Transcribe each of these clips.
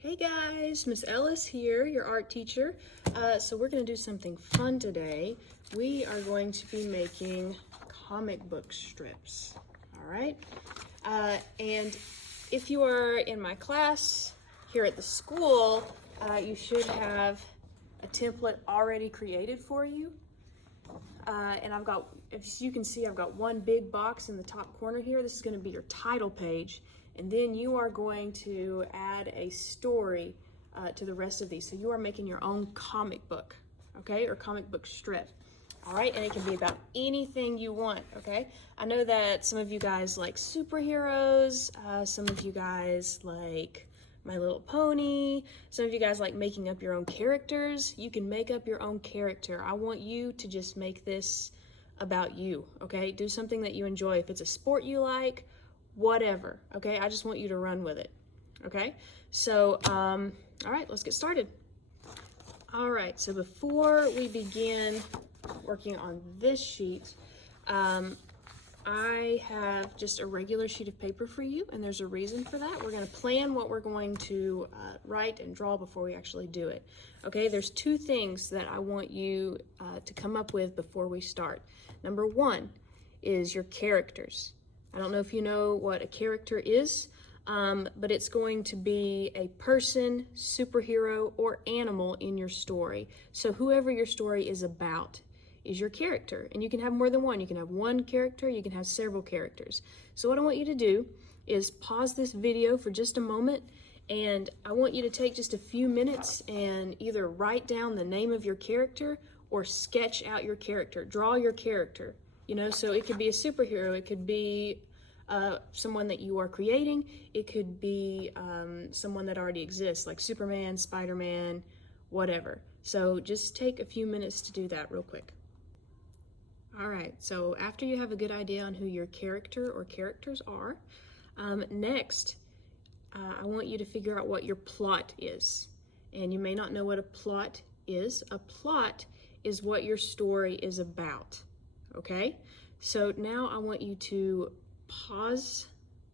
Hey guys, Miss Ellis here, your art teacher. So we're going to do something fun today. We are going to be making comic book strips, all right? And if you are in my class here at the school, you should have a template already created for you. And I've got, if you can see, I've got one big box in the top corner here. This is going to be your title page. And then you are going to add a story to the rest of these. So you are making your own comic book, okay, or comic book strip. All right, and it can be about anything you want, okay? I know that some of you guys like superheroes, some of you guys like My Little Pony, some of you guys like making up your own characters. You can make up your own character. I want you to just make this about you, okay? Do something that you enjoy. If it's a sport you like, whatever, okay? I just want you to run with it, okay? So, all right, let's get started. All right, so before we begin working on this sheet, I have just a regular sheet of paper for you, and there's a reason for that. We're gonna plan what we're going to write and draw before we actually do it, okay? There's two things that I want you to come up with before we start. Number one is your characters. I don't know if you know what a character is, but it's going to be a person, superhero, or animal in your story. So whoever your story is about is your character. And you can have more than one. You can have one character, you can have several characters. So what I want you to do is pause this video for just a moment, and I want you to take just a few minutes and either write down the name of your character or sketch out your character, draw your character. You know, so it could be a superhero, it could be someone that you are creating, it could be someone that already exists, like Superman, Spider-Man, whatever. So just take a few minutes to do that real quick. All right, so after you have a good idea on who your character or characters are, next, I want you to figure out what your plot is. And you may not know what a plot is. A plot is what your story is about. Okay, so now I want you to pause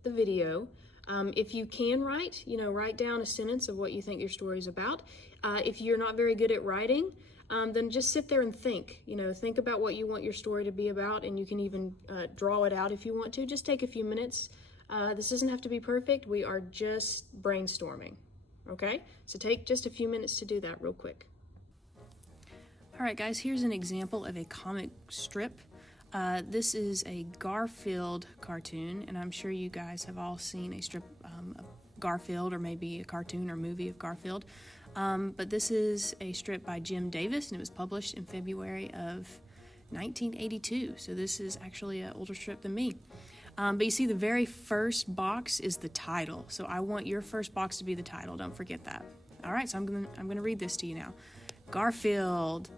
the video. If you can write, write down a sentence of what you think your story is about. If you're not very good at writing, then just sit there and think. Think about what you want your story to be about, and you can even draw it out if you want to. Just take a few minutes. This doesn't have to be perfect. We are just brainstorming. Okay, so take just a few minutes to do that real quick. All right, guys, here's an example of a comic strip. This is a Garfield cartoon, and I'm sure you guys have all seen a strip of Garfield, or maybe a cartoon or movie of Garfield. But this is a strip by Jim Davis, and it was published in February of 1982. So this is actually an older strip than me. But you see, the very first box is the title. So I want your first box to be the title. Don't forget that. All right, so I'm gonna read this to you now. Garfield.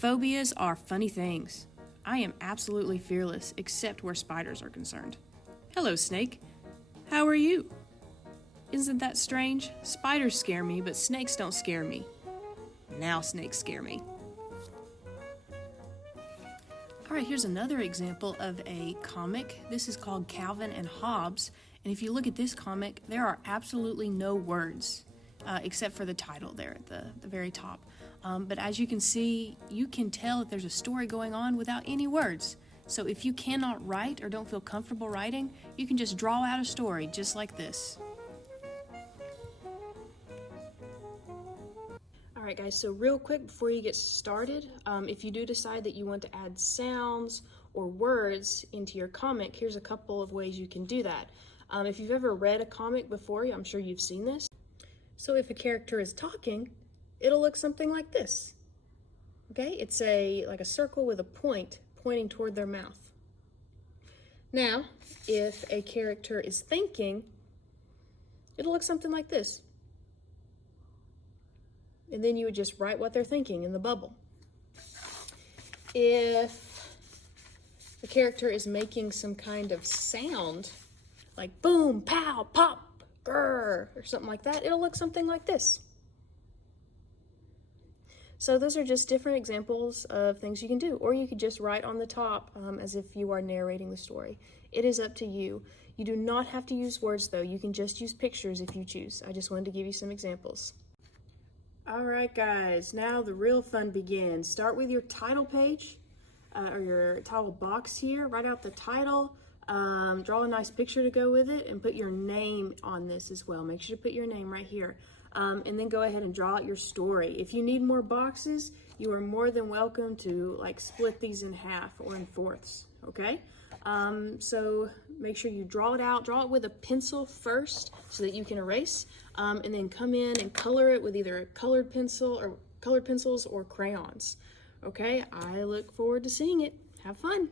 Phobias are funny things. I am absolutely fearless, except where spiders are concerned. Hello, Snake. How are you? Isn't that strange? Spiders scare me, but snakes don't scare me. Now snakes scare me. All right, here's another example of a comic. This is called Calvin and Hobbes. And if you look at this comic, there are absolutely no words, except for the title there at the very top. But as you can see, you can tell that there's a story going on without any words. So if you cannot write or don't feel comfortable writing, you can just draw out a story just like this. All right, guys, so real quick before you get started, if you do decide that you want to add sounds or words into your comic, here's a couple of ways you can do that. If you've ever read a comic before, I'm sure you've seen this. So if a character is talking, it'll look something like this. Okay, it's like a circle with a point pointing toward their mouth. Now, if a character is thinking, it'll look something like this. And then you would just write what they're thinking in the bubble. If the character is making some kind of sound, like boom, pow, pop, grrr, or something like that, it'll look something like this. So those are just different examples of things you can do. Or you could just write on the top as if you are narrating the story. It is up to you. You do not have to use words though. You can just use pictures if you choose. I just wanted to give you some examples. All right, guys, now the real fun begins. Start with your title page, or your title box here. Write out the title, draw a nice picture to go with it, and put your name on this as well. Make sure to put your name right here. And then go ahead and draw out your story. If you need more boxes, you are more than welcome to like split these in half or in fourths, okay? So make sure you draw it with a pencil first so that you can erase, and then come in and color it with either a colored pencils or crayons. Okay, I look forward to seeing it. Have fun.